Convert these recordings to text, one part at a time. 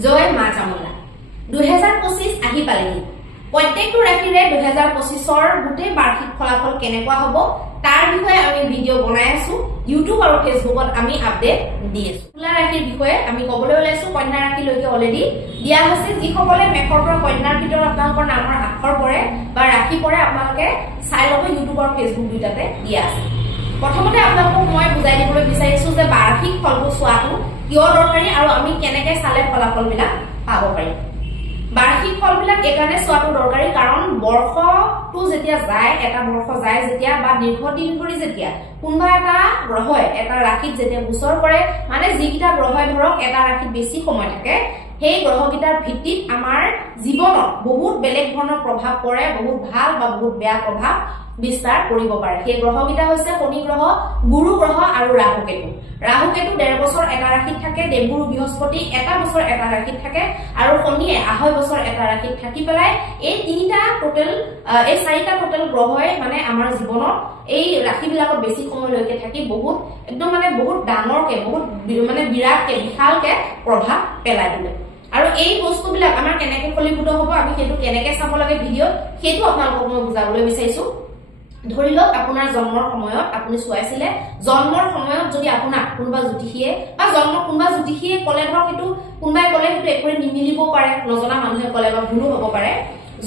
জয় মা চামুণ্ডা 2025 আহি পালেহি প্ৰত্যেকটো ৰাশিৰে 2025ৰ গোটেই বাৰ্ষিক ফলাফল কেনেকুৱা হ'ব তাৰ বিষয়ে আমি ভিডিও বনাই আছো ইউটিউব আৰু ফেসবুকত আমি আপডেট দি আছো তুলা ৰাশিৰ বিষয়ে আমি কবলৈ ওলাইছো কন্যা ৰাশিলৈকে অলৰেডি দিয়া হৈছে যি সকলে মেকৰ পৰা কন্যাৰ ভিতৰত আপোনালোকৰ নামৰ আখৰ পৰে বা ৰাশি পৰে আপোনালোকে চাই ল'ব ইউটিউব আৰু ফেসবুক দুটাতে দিয়া আছে প্ৰথমতে আপোনালোকক মই বুজাই দিবলৈ বিচাৰিছো যে বাৰ্ষিক ফলটো চোৱাটো কিয় দৰকাৰী আৰু আমি কেনেকৈ চালে ফলাফলবিলাক পাব পাৰিম বাৰ্ষিক ফলবিলাক একাৰণে চোৱাটো দৰকাৰী কাৰণ বৰ্ষটো যেতিয়া যায় এটা বৰ্ষ যায় যেতিয়া বা দীৰ্ঘদিন ধৰি যেতিয়া কোনবা এটা গ্ৰহই এটা ৰাশিত যেতিয়া গোচৰ কৰে মানে যিকিটা গ্ৰহই ধৰক এটা ৰাশিত বেছি সময় থাকে সেই গ্ৰহকিটাৰ ভিত্তিত আমাৰ জীৱনত বহুত বেলেগ ধৰণৰ প্ৰভাৱ পৰে বহুত ভাল বা বহুত বেয়া প্ৰভাৱ বিস্তাৰ কৰিব পাৰে সেই গ্ৰহকিটা হৈছে শনি গ্ৰহ গুৰু গ্ৰহ আৰু ৰাহু কেতু 1.5 বছৰ এটা ৰাশিত থাকে দেৱগুৰু বৃহস্পতি এটা বছৰ এটা ৰাশিত থাকে আৰু শনিয়ে 2.5 বছৰ এটা ৰাশিত থাকি পেলাই এই তিনিটা টোটাল এই চাৰিটা টোটাল গ্ৰহই মানে আমাৰ জীৱনত এই ৰাশিবিলাকত বেছি সময়লৈকে থাকি বহুত একদম মানে বহুত ডাঙৰকে বহুত মানে বিৰাটকে বিশালকে প্ৰভাৱ পেলাই দিলে আৰু এই বস্তুবিলাক আমাৰ কেনেকৈ ফলীভূত হ'ব আমি সেইটো কেনেকৈ চাব লাগে ভিডিও সেইটো আপোনালোকক মই বুজাবলৈ বিচাৰিছো ধৰি লওক আপোনাৰ জন্মৰ সময়ত আপুনি চোৱাইছিলে জন্মৰ সময়ত যদি আপোনাক কোনবা জ্যোতিষীয়ে বা জন্ম কোনবা জ্যোতিষীয়ে কলে ধৰক সেইটো কোনবাই কলে সেইটো একোৰে নিমিলিব পাৰে নজনা মানুহে কলে বা ভুলো হ'ব পাৰে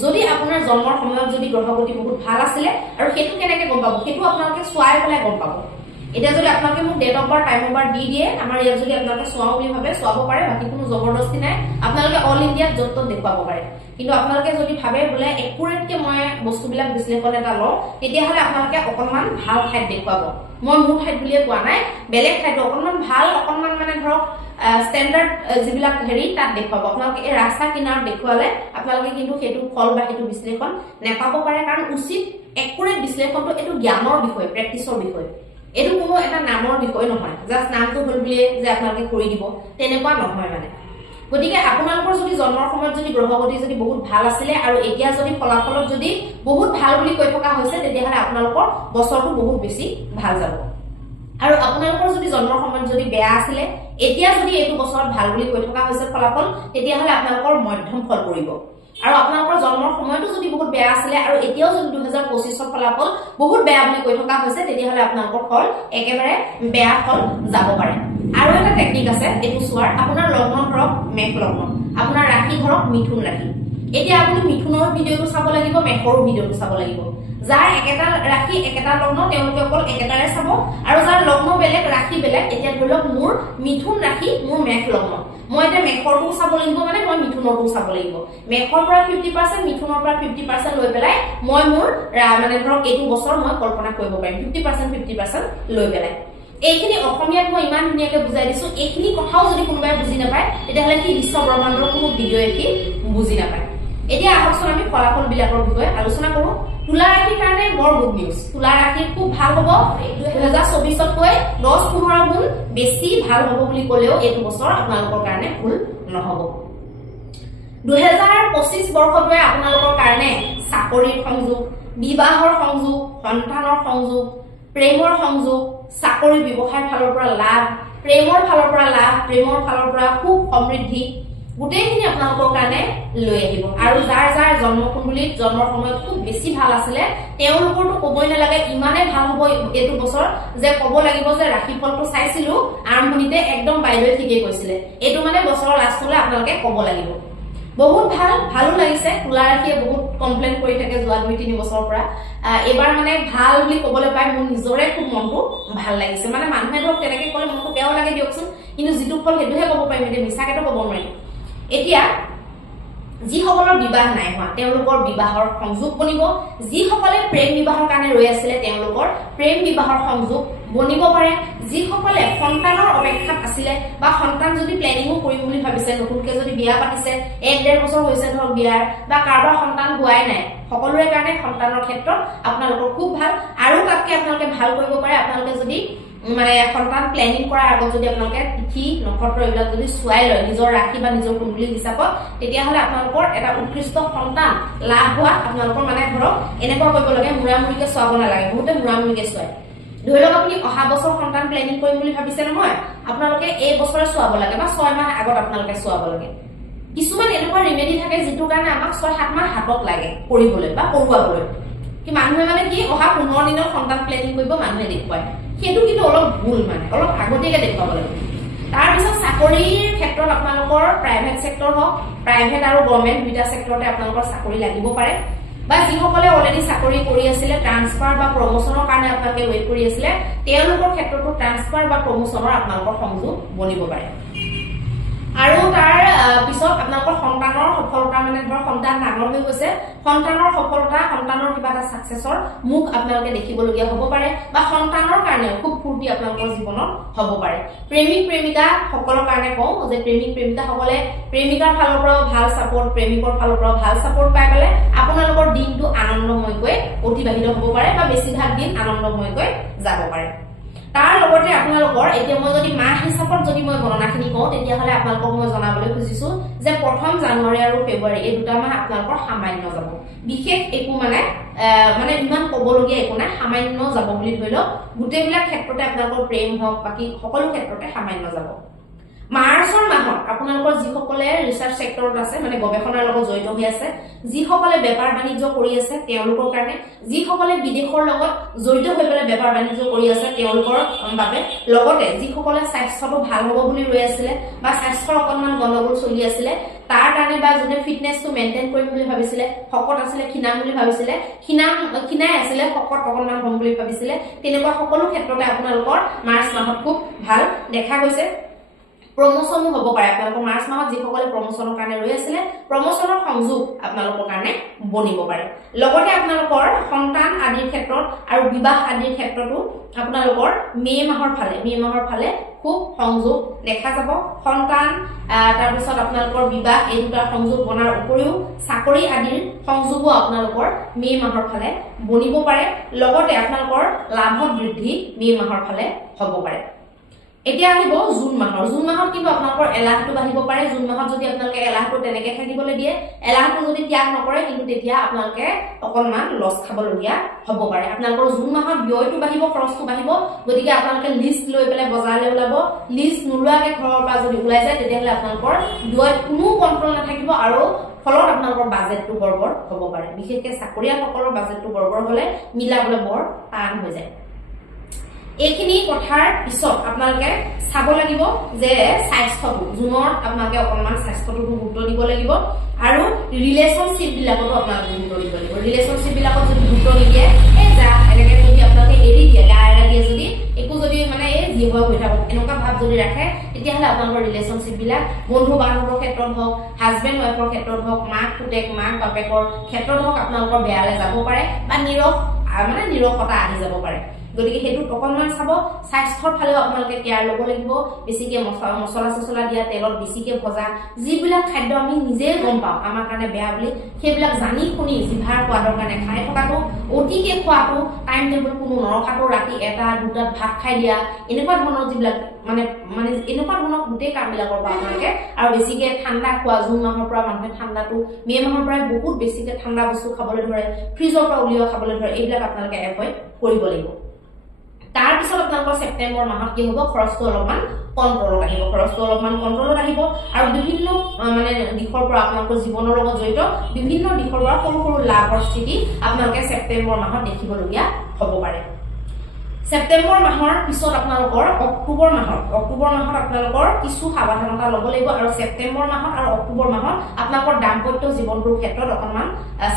যদি আপোনাৰ জন্মৰ সময়ত যদি গ্ৰহগতি বহুত ভাল আছিলে আৰু সেইটো কেনেকৈ গম পাব সেইটো আপোনালোকে চোৱাই পেলাই গম পাব এটা যদি আপোনালোকে মোক date of birth time of birth দি দিয়ে আমাৰ ইয়াত যদি আপোনালোকে চোৱাও বুলি ভাবে চোৱাব পাৰে বাকি কোনো জবৰদস্তি নাই আপোনালোকে অল ইণ্ডিয়াত যত দেখুৱাব পাৰে কিন্তু আপোনালোকে যদি ভাবে বোলে একুৰেটকে মই বস্তুবিলাক বিশ্লেষণ এটা লওঁ তেতিয়াহলে আপোনালোকে অকনমান ভাল ঠাইত দেখুৱাব মই মোৰ ঠাইত বুলিয়ে কোৱা নাই বেলেগ ঠাইত অকনমান ভাল অকনমান মানে ধৰক স্ট্যান্ডাৰ্ড যিবিলাক হেৰি তাত দেখুৱাব আপোনালোকে এই ৰাস্তা কিনাৰত দেখুৱালে আপোনালোকে কিন্তু সেইটো ফল বা সেইটো বিশ্লেষণ নেপাব পাৰে কাৰণ উচিত একুৰেট বিশ্লেষণটো এইটো জ্ঞানৰ বিষয় প্ৰেক্টিছৰ বিষয় এটো কোনো এটা নামৰ বিষয় নহয় জাস্ট নামটো হল বুলিয়ে যে আপোনালোকে কৰি দিব তেনেকুৱা নহয় মানে গতিকে আপোনালোকৰ যদি জন্মৰ সময়ত যদি গ্ৰহগতি যদি বহুত ভাল আছিলে আৰু এতিয়া যদি ফলাফলত যদি বহুত ভাল বুলি কৈ থকা হৈছে তেতিয়াহলে আপোনালোকৰ বছৰটো বহুত বেছি ভাল যাব আৰু আপোনালোকৰ যদি জন্মৰ সময়ত যদি বেয়া আছিলে এতিয়া যদি এইটো বছৰত ভাল বুলি কৈ থকা হৈছে ফলাফল তেতিয়াহলে আপোনালোকৰ মধ্যম ফল পৰিব আৰু আপোনালোকৰ জন্মৰ সময়টো যদি বহুত বেয়া আছিলে আৰু এতিয়াও যদি 2025ৰ ফলাফল বহুত বেয়া বুলি কৈ থকা হৈছে তেতিয়াহলে আপোনালোকৰ ফল একেবাৰে বেয়া ফল যাব পাৰে আৰু এটা টেকনিক আছে এটো সোৱাৰ আপোনাৰ লগ্ন ধৰক মেঘ লগ্ন আপোনাৰ ৰাশি ধৰক মিথুন ৰাশি এতিয়া আপুনি মিথুনৰ ভিডিওটো চাব লাগিব মেঘৰ ভিডিওটো চাব লাগিব যাৰ একেটা ৰাশি একেটা লগ্ন তেওঁলোকে অকল একেটাৰে চাব আৰু যাৰ লগ্ন বেলেগ ৰাশি বেলেগ এতিয়া ধৰি লওক মোৰ মিথুন ৰাশি মোৰ মেঘ লগ্ন মই এটা মেঘৰটো চাব লাগিব মানে মই মিথুনৰটো চাব লাগিব মেঘৰ পৰা 50% মিথুনৰ পৰা 50% লৈ পেলাই মই মোৰ মানে ধৰক এইটো বছৰ মই কল্পনা কৰিব পাৰিম 50% লৈ পেলাই এইখিনি অসমীয়াত মই ইমান ধুনীয়াকৈ বুজাই দিছো এইখিনি কথাও যদি কোনোবাই বুজি নাপায় তেতিয়াহলে কি বিশ্ব ব্ৰহ্মাণ্ডৰ কোনো ভিডিও একি বুজি নাপায় এতিয়া আহকচোন আমি ফলাফল বিলাকৰ বিষয়ে আলোচনা কৰো তুলা ৰাশিৰ কাৰণে বৰ গুড নিউজ তুলা ৰাশি খুব ভাল হ'ব 2024তকৈ 10-15 গুণ বেছি ভাল হ'ব বুলি ক'লেও এইটো বছৰ আপোনালোকৰ কাৰণে ভুল নহব 2025 বৰ্ষটোৱে আপোনালোকৰ কাৰণে চাকৰিৰ সংযোগ বিবাহৰ সংযোগ সন্তানৰ সংযোগ প্ৰেমৰ সংযোগ চাকৰি ব্যৱসায় ফালৰ পৰা লাভ প্ৰেমৰ ফালৰ পৰা লাভ প্ৰেমৰ ফালৰ পৰা খুব সমৃদ্ধি গোটেইখিনি আপোনালোকৰ কাৰণে লৈ আহিব আৰু যাৰ যাৰ জন্মকুণ্ডলীত জন্মৰ সময়ত খুব বেছি ভাল আছিলে তেওঁলোকৰটো ক'বই নালাগে ইমানে ভাল হ'ব এইটো বছৰ যে ক'ব লাগিব যে ৰাশিফলটো চাইছিলো আৰম্ভণিতে একদম বাইদেৱে ঠিকেই কৈছিলে এইটো মানে বছৰৰ লাষ্টলৈ আপোনালোকে ক'ব লাগিব বহুত ভালো লাগিছে তুলা ৰাশিয়ে বহুত কমপ্লেইন কৰি থাকে যোৱা 2-3 বছৰৰ পৰা এবাৰ মানে ভাল বুলি ক'বলৈ পাই মোৰ নিজৰে খুব মনটো ভাল লাগিছে মানে মানুহে ধৰক তেনেকৈ ক'লে মনটো বেয়াও লাগে দিয়কচোন কিন্তু যিটো ফল সেইটোহে ক'ব পাৰিম এতিয়া মিছাকেতো ক'ব নোৱাৰিম এতিয়া যিসকলৰ বিবাহ নাই হোৱা তেওঁলোকৰ বিবাহৰ সংযোগ বনিব যিসকলে প্ৰেম বিবাহৰ কাৰণে ৰৈ আছিল তেওঁলোকৰ প্ৰেম বিবাহৰ সংযোগ বনিব পাৰে যিসকলে সন্তানৰ অপেক্ষাত আছিল বা সন্তান যদি প্লেনিংও কৰিম বুলি ভাবিছে নতুনকৈ যদি বিয়া পাতিছে 1-1.5 বছৰ হৈছে ধৰক বিয়াৰ বা কাৰোবাৰ সন্তান হোৱাই নাই সকলোৰে কাৰণে সন্তানৰ ক্ষেত্ৰত আপোনালোকৰ খুব ভাল আৰু তাতকৈ আপোনালোকে ভাল কৰিব পাৰে আপোনালোকে যদি মানে সন্তান প্লেনিং কৰাৰ আগত যদি আপোনালোকে তিথি নক্ষত্ৰ এইবিলাক যদি চুৱাই লয় নিজৰ ৰাশি বা নিজৰ কুণ্ডলী হিচাপত তেতিয়াহলে আপোনালোকৰ এটা উৎকৃষ্ট সন্তান লাভ হোৱা আপোনালোকৰ মানে ধৰক এনেকুৱা কৰিব লাগে মুৰামুৰিকে চোৱাব নালাগে বহুতে মুৰামুৰিকে চুৱায় ধৰি লওক আপুনি অহা বছৰ সন্তান প্লেনিং কৰিম বুলি ভাবিছে নহয় আপোনালোকে এই বছৰে চুৱাব লাগে বা 6 মাহ আগত আপোনালোকে চুৱাব লাগে কিছুমান এনেকুৱা ৰিমেডি থাকে যিটো কাৰণে আমাক 6-7 মাহ হাতত লাগে কৰিবলৈ বা কৰোৱাবলৈ কি মানুহে মানে কি অহা 15 দিনৰ সন্তান প্লেনিং কৰিব মানুহে দেখুৱায় সেইটো কিন্তু অলপ ভুল মানে অলপ আগতীয়াকৈ দেখুৱাব লাগে তাৰ পিছত চাকৰিৰ ক্ষেত্ৰত আপোনালোকৰ প্ৰাইভেট সেক্টৰ হওক প্ৰাইভেট আৰু গভৰ্ণমেণ্ট দুইটা সেক্টৰতে আপোনালোকৰ চাকৰি লাগিব পাৰে বা যিসকলে অলৰেডি চাকৰি কৰি আছিলে ট্ৰান্সফাৰ বা প্ৰমোশনৰ কাৰণে আপোনালোকে ৱেইট কৰি আছিলে তেওঁলোকৰ ক্ষেত্ৰতো ট্ৰান্সফাৰ বা প্ৰমোশনৰ আপোনালোকৰ সংযোগ বনিব পাৰে আৰু তাৰ পিছত আপোনালোকৰ সন্তানৰ সফলতা মানে ধৰ সন্তান ডাঙৰ হৈ গৈছে সন্তানৰ সফলতা সন্তানৰ কিবা এটা সাকসেছৰ মুখ আপোনালোকে দেখিবলগীয়া হ'ব পাৰে বা সন্তানৰ কাৰণে খুব ফূৰ্তি আপোনালোকৰ জীৱনত হ'ব পাৰে প্ৰেমিক প্ৰেমিকা সকলৰ কাৰণে কওঁ যে প্ৰেমিক প্ৰেমিকা সকলে প্ৰেমিকাৰ ফালৰ পৰা ভাল সাপোৰ্ট প্ৰেমিকৰ ফালৰ পৰা ভাল সাপোৰ্ট পাই পেলে আপোনালোকৰ দিনটো আনন্দময়কৈ অতিবাহিত হ'ব পাৰে বা বেছিভাগ দিন আনন্দময়কৈ যাব পাৰে তাৰ লগতে আপোনালোকৰ এতিয়া মই যদি মাহ হিচাপত যদি মই গণনাখিনি কওঁ তেতিয়া হলে আপোনালোকক মই জনাবলৈ খুজিছো যে প্ৰথম জানুৱাৰী আৰু ফেব্ৰুৱাৰী এই দুটা মাহ আপোনালোকৰ সামান্য যাব বিশেষ একো মানে ইমান কবলগীয়া একো নাই সামান্য যাব বুলি ধৰি লওক গোটেইবিলাক ক্ষেত্ৰতে আপোনালোকৰ প্ৰেম হওক বাকি সকলো ক্ষেত্ৰতে সামান্য যাব মাৰ্চৰ মাহত আপোনালোকৰ যিসকলে ৰিসাৰ্চ সেক্টৰত আছে মানে গৱেষণাৰ লগত জড়িত হৈ আছে যিসকলে বেপাৰ বাণিজ্য কৰি আছে তেওঁলোকৰ কাৰণে যিসকলে বিদেশৰ লগত জড়িত হৈ পেলাই বেপাৰ বাণিজ্য কৰি আছে তেওঁলোকৰ বাবে লগতে যিসকলে স্বাস্থ্যটো ভাল হ'ব বুলি ৰৈ আছিল বা স্বাস্থ্যৰ অকণমান গণ্ডগোল চলি আছিল তাৰ কাৰণে বা যোনে ফিটনেছটো মেইনটেইন কৰিম বুলি ভাবিছিল শকত আছিল খিনাম বুলি ভাবিছিল খিনাই আছিল শকত অকণমান হ'ম বুলি ভাবিছিল তেনেকুৱা সকলো ক্ষেত্ৰতে আপোনালোকৰ মাৰ্চ মাহত খুব ভাল দেখা গৈছে প্ৰমোশন হ'ব পাৰে আপোনালোকৰ মাৰ্চ মাহত যিসকলে প্ৰমোশনৰ কাৰণে ৰৈ আছিল প্ৰমোশনৰ সংযোগ আপোনালোকৰ কাৰণে বনিব পাৰে লগতে আপোনালোকৰ সন্তান আদিৰ ক্ষেত্ৰত আৰু বিবাহ আদিৰ ক্ষেত্ৰতো আপোনালোকৰ মে মাহৰ ফালে খুব সংযোগ দেখা যাব সন্তান তাৰ পিছত আপোনালোকৰ বিবাহ এই দুটা সংযোগ বনাৰ উপৰিও চাকৰি আদিৰ সংযোগো আপোনালোকৰ মে মাহৰ ফালে বনিব পাৰে লগতে আপোনালোকৰ লাভত বৃদ্ধি মে মাহৰ ফালে হ'ব পাৰে এতিয়া আহিব জুন মাহত কিন্তু আপোনালোকৰ এলাহটো বাঢ়িব পাৰে জুন মাহত যদি আপোনালোকে এলাহটো তেনেকে থাকিবলৈ দিয়ে এলাহটো যদি ত্যাগ নকৰে কিন্তু তেতিয়া আপোনালোকে অকণমান লছ খাবলগীয়া হ'ব পাৰে আপোনালোকৰ জুন মাহত ব্যয়টো বাঢ়িব খৰচটো বাঢ়িব গতিকে আপোনালোকে লিষ্ট লৈ পেলাই বজাৰলৈ ওলাব লিষ্ট নোলোৱাকৈ ঘৰৰ পৰা যদি ওলাই যায় তেতিয়াহ'লে আপোনালোকৰ ব্যয়ত কোনো কণ্ট্ৰল নাথাকিব আৰু ফলত আপোনালোকৰ বাজেটটো গড়বড় হ'ব পাৰে বিশেষকৈ চাকৰিয়ালসকলৰ বাজেটটো গড়বড় হ'লে মিলাবলৈ বৰ টান হৈ যায় এইখিনি কথাৰ পিছত আপোনালোকে চাব লাগিব যে স্বাস্থ্যটো জুনত আপোনালোকে অকণমান স্বাস্থ্যটো গুৰুত্ব দিব লাগিব আৰু ৰিলেশনশ্বিপ বিলাকতো আপোনালোকে গুৰুত্ব দিব লাগিব ৰিলেশনশ্বিপ বিলাকত যদি গুৰুত্ব নিদিয়ে যা এনেকে যদি আপোনালোকে এৰি দিয়ে গা এৰা দিয়ে যদি একো যদি মানে যি হয় হৈ থাকক এনেকুৱা ভাৱ যদি ৰাখে তেতিয়াহ'লে আপোনালোকৰ ৰিলেশনশ্বিপ বিলাক বন্ধু বান্ধৱৰ ক্ষেত্ৰত হওক হাজবেণ্ড ৱাইফৰ ক্ষেত্ৰত হওক মাক পুতেক মাক বাপেকৰ ক্ষেত্ৰত হওক আপোনালোকৰ বেয়ালৈ যাব পাৰে বা নিৰসতা আহি যাব পাৰে গতিকে হেতু অকণমান চাব স্বাস্থ্যৰ ফালেও আপোনালোকে কেয়াৰ ল'ব লাগিব বেছিকে মছলা দিয়া তেলত বেছিকে ভজা যিবিলাক খাদ্য আমি নিজে গম পাওঁ আমাৰ কাৰণে বেয়া বুলি সেইবিলাক জানি শুনি জিভাৰ সোৱাদৰ কাৰণে খাই থকাটো অতিকে খোৱাটো টাইম টেবুল কোনো নৰখাটো ৰাতি 1-2টাত ভাত খাই দিয়া এনেকুৱা ধৰণৰ যিবিলাক মানে এনেকুৱা ধৰণৰ গোটেই কামবিলাকৰ পৰা আপোনালোকে আৰু বেছিকে ঠাণ্ডা খোৱা জুন মাহৰ পৰা মানুহে ঠাণ্ডাটো মে মাহৰ পৰা বহুত বেছিকে ঠাণ্ডা বস্তু খাবলৈ ধৰে ফ্ৰিজৰ পৰা উলিওৱা খাবলৈ ধৰে এইবিলাক আপোনালোকে এভয়েড কৰিব লাগিব তাৰ পিছত আপোনালোকৰ সেপ্টেম্বৰ মাহত কি হ'ব খৰচটো অলপমান কন্ট্ৰলত আহিব আৰু বিভিন্ন দিশৰ পৰা আপোনালোকৰ জীৱনৰ লগত জড়িত বিভিন্ন দিশৰ পৰা সৰু সৰু লাভৰ স্থিতি আপোনালোকে সেপ্টেম্বৰ মাহত দেখিবলগীয়া হ'ব পাৰে সেপ্টেম্বৰ মাহৰ পিছত আপোনালোকৰ অক্টোবৰ মাহত আপোনালোকৰ কিছু সাৱধানতা ল'ব লাগিব আৰু সেপ্টেম্বৰ মাহত আৰু অক্টোবৰ মাহত আপোনালোকৰ দাম্পত্য জীৱনটোৰ ক্ষেত্ৰত অকণমান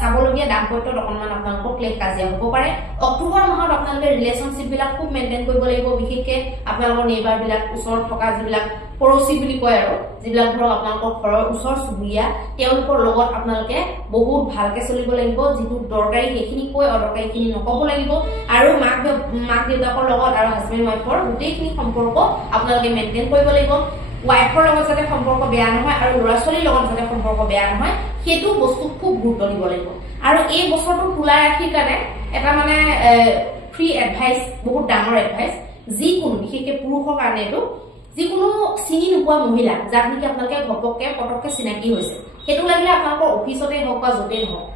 চাবলগীয়া দাম্পত্যত অকণমান আপোনালোকৰ ক্লেশ কাজিয়া হ'ব পাৰে অক্টোবৰ মাহত আপোনালোকে ৰিলেশনশ্বিপ বিলাক খুব মেইনটেইন কৰিব লাগিব বিশেষকৈ আপোনালোকৰ নেইবাৰ বিলাক ওচৰত থকা যিবিলাক পৰচি বুলি কয় আৰু যিবিলাক ধৰক আপোনালোকৰ ঘৰৰ ওচৰ চুবুৰীয়া তেওঁলোকৰ লগত আপোনালোকে বহুত ভালকে চলিব লাগিব যিটো দৰকাৰী সেইখিনি কৈ অদৰকাৰীখিনি নক'ব লাগিব আৰু মাক দেউতাকৰ লগত আৰু হাজবেণ্ড ৱাইফৰ গোটেইখিনি সম্পৰ্ক আপোনালোকে মেইনটেইন কৰিব লাগিব ৱাইফৰ লগত যাতে সম্পৰ্ক বেয়া নহয় আৰু ল'ৰা ছোৱালীৰ লগত যাতে সম্পৰ্ক বেয়া নহয় সেইটো বস্তু খুব গুৰুত্ব দিব লাগিব আৰু এই বছৰটো তুলা ৰাশিৰ কাৰণে এটা ফ্ৰী এডভাইচ বহুত ডাঙৰ এডভাইচ যিকোনো বিশেষকৈ পুৰুষৰ কাৰণে এইটো যিকোনো চিনি নোপোৱা মহিলা যাক নেকি আপোনালোকে পটককে চিনাকি হৈছে সেইটো লাগিলে আপোনালোকৰ অফিচতে হওক বা য'তেই নহওক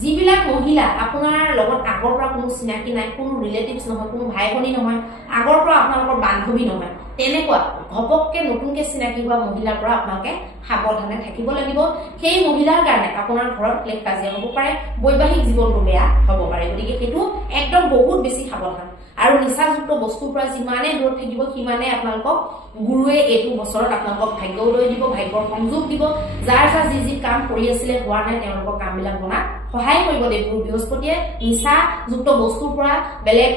যিবিলাক মহিলা আপোনাৰ লগত আগৰ পৰা কোনো চিনাকি নাই কোনো ৰিলেটিভছ নহয় কোনো ভাই ভনী নহয় আগৰ পৰা আপোনালোকৰ বান্ধৱী নহয় তেনেকুৱা ঘপককে নতুনকে চিনাকি হোৱা মহিলাৰ পৰা আপোনালোকে সাৱধানে থাকিব লাগিব সেই মহিলাৰ কাৰণে আপোনাৰ ঘৰত ক্লেশ কাজিয়া হ'ব পাৰে বৈবাহিক জীৱনটো বেয়া হ'ব পাৰে গতিকে সেইটো একদম বহুত বেছি সাৱধান আৰু নিচাযুক্ত বস্তুৰ পৰা যিমানে দূৰত থাকিব সিমানে আপোনালোকক গুৰুৱে এইটো বছৰত আপোনালোকক ভাগ্য উদয় দিব ভাগ্যৰ সংযোগ দিব যাৰ যি কাম কৰি আছিলে হোৱা নাই তেওঁলোকৰ কামবিলাক বনাত সহায় কৰিব দেৱগুৰু বৃহস্পতিয়ে নিচাযুক্ত বস্তুৰ পৰা বেলেগ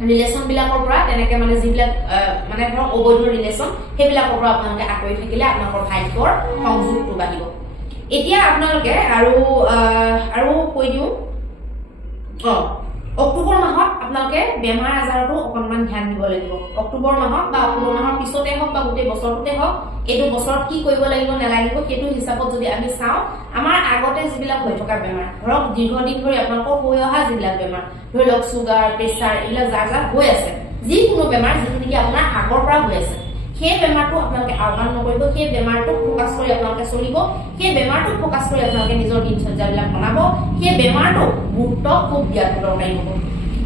ৰিলেশন বিলাকৰ পৰা তেনেকে মানে যিবিলাক মানে ধৰক অবৈধ ৰিলেশন সেইবিলাকৰ পৰা আপোনালোকে আঁতৰি থাকিলে আপোনালোকৰ ভাগ্যৰ সংযোগটো বাঢ়িব এতিয়া আপোনালোকে আৰু কৈ দিওঁ অক্টোবৰ মাহত আপোনালোকে বেমাৰ আজাৰটো অকনমান ধ্যান দিব লাগিব অক্টোবৰ মাহত বা অক্টোবৰ মাহৰ পিছতে হওক বা গোটেই বছৰটোতে হওক এইটো বছৰত কি কৰিব লাগিব নালাগিব সেইটো হিচাপত যদি আমি চাওঁ আমাৰ আগতে যিবিলাক হৈ থকা বেমাৰ ধৰক দীৰ্ঘদিন ধৰি আপোনালোকৰ হৈ অহা যিবিলাক বেমাৰ ধৰি লওক চুগাৰ প্ৰেছাৰ এইবিলাক যাৰ হৈ আছে যিকোনো বেমাৰ যিটো নেকি আপোনাৰ আগৰ পৰা হৈ আছে সেই বেমাৰটো আপোনালোকে আহ্বান নকৰিব সেই বেমাৰটোক ফোকাছ কৰি আপোনালোকে চলিব সেই বেমাৰটোক ফোকাছ কৰি আপোনালোকে নিজৰ দিনচৰ্যাবিলাক বনাব সেই বেমাৰটোক গুৰুত্ব খুব দিয়াটো দৰকাৰী হ'ব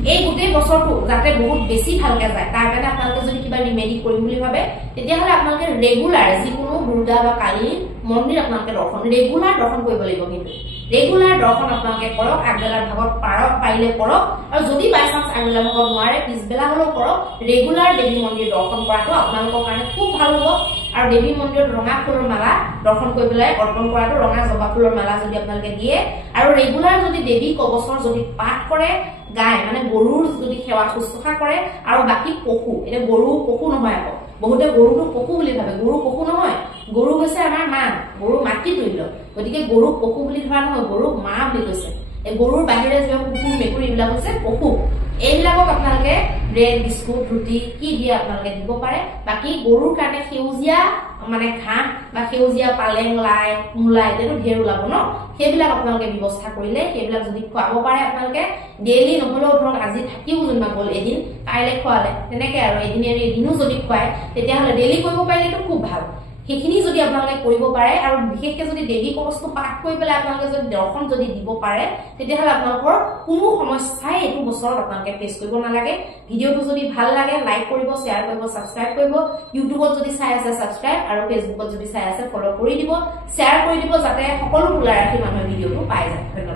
এই গোটেই বছৰটো যাতে বহুত বেছি ভালকে যায় তাৰ কাৰণে আপোনালোকে যদি কিবা ৰিমেডি কৰিম বুলি ভাবে তেতিয়াহ'লে আপোনালোকে ৰেগুলাৰ যিকোনো দুৰ্গা বা কালী মন্দিৰ আপোনালোকে ৰেগুলাৰ দৰ্শন কৰিব লাগিব কিন্তু ৰেগুলাৰ দৰ্শন আপোনালোকে কৰক আগবেলাৰ ভাগত পাৰিলে কৰক আৰু যদি বাই চান্স আগবেলাৰ ভাগত নোৱাৰে পিছবেলা হ'লেও কৰক ৰেগুলাৰ দেৱী মন্দিৰ দৰ্শন কৰাটো আপোনালোকৰ কাৰণে খুব ভাল হ'ব আৰু দেৱী মন্দিৰত ৰঙা ফুলৰ মালা দৰ্শন কৰি পেলাই অৰ্পণ কৰাটো ৰঙা জবা ফুলৰ মালা যদি আপোনালোকে দিয়ে আৰু ৰেগুলাৰ যদি দেৱী কবচৰ যদি পাঠ কৰে গায় মানে গৰুৰ যদি সেৱা শুশ্ৰূষা কৰে আৰু বাকি পশু এটা গৰু পশু নহয় আকৌ বহুতে গৰুটো পশু বুলি ভাবে গৰু পশু নহয় গৰু হৈছে আমাৰ মা গৰু মাতৃ তুল্য গতিকে গৰু পশু বুলি ধৰা নহয় গৰু মা বুলি কৈছে এই গৰুৰ বাহিৰে যে কুকুৰ মেকুৰী এইবিলাক হৈছে পশু এইবিলাকক আপোনালোকে ব্ৰেড বিস্কুট ৰুটি কি দিয়ে আপোনালোকে দিব পাৰে বাকি গৰুৰ কাৰণে সেউজীয়া মানে ঘাঁহ বা সেউজীয়া পালেং লাই মূলা এতিয়াতো ঢেৰ ওলাব ন সেইবিলাক আপোনালোকে ব্যৱস্থা কৰিলে সেইবিলাক যদি খুৱাব পাৰে আপোনালোকে ডেইলি নহলেও ধৰক আজি থাকিও যেনিবা গ'ল এদিন কাইলৈ খুৱালে তেনেকে আৰু এদিনো যদি খুৱায় তেতিয়াহ'লে ডেইলি কৰিব পাৰিলেতো খুব ভাল সেইখিনি যদি আপোনালোকে কৰিব পাৰে আৰু বিশেষকৈ যদি দেৱী কবচটো পাঠ কৰি পেলাই আপোনালোকে যদি দৰ্শন যদি দিব পাৰে তেতিয়াহ'লে আপোনালোকৰ কোনো সমস্যাই এইটো বছৰত আপোনালোকে ফেচ কৰিব নালাগে ভিডিঅ'টো যদি ভাল লাগে লাইক কৰিব শ্বেয়াৰ কৰিব ছাবস্ক্ৰাইব কৰিব ইউটিউবত যদি চাই আছে ছাবস্ক্ৰাইব আৰু ফেচবুকত যদি চাই আছে ফলো কৰি দিব শ্বেয়াৰ কৰি দিব যাতে সকলো খোলা ৰাখি মানুহে ভিডিঅ'টো পাই যায় ধন্যবাদ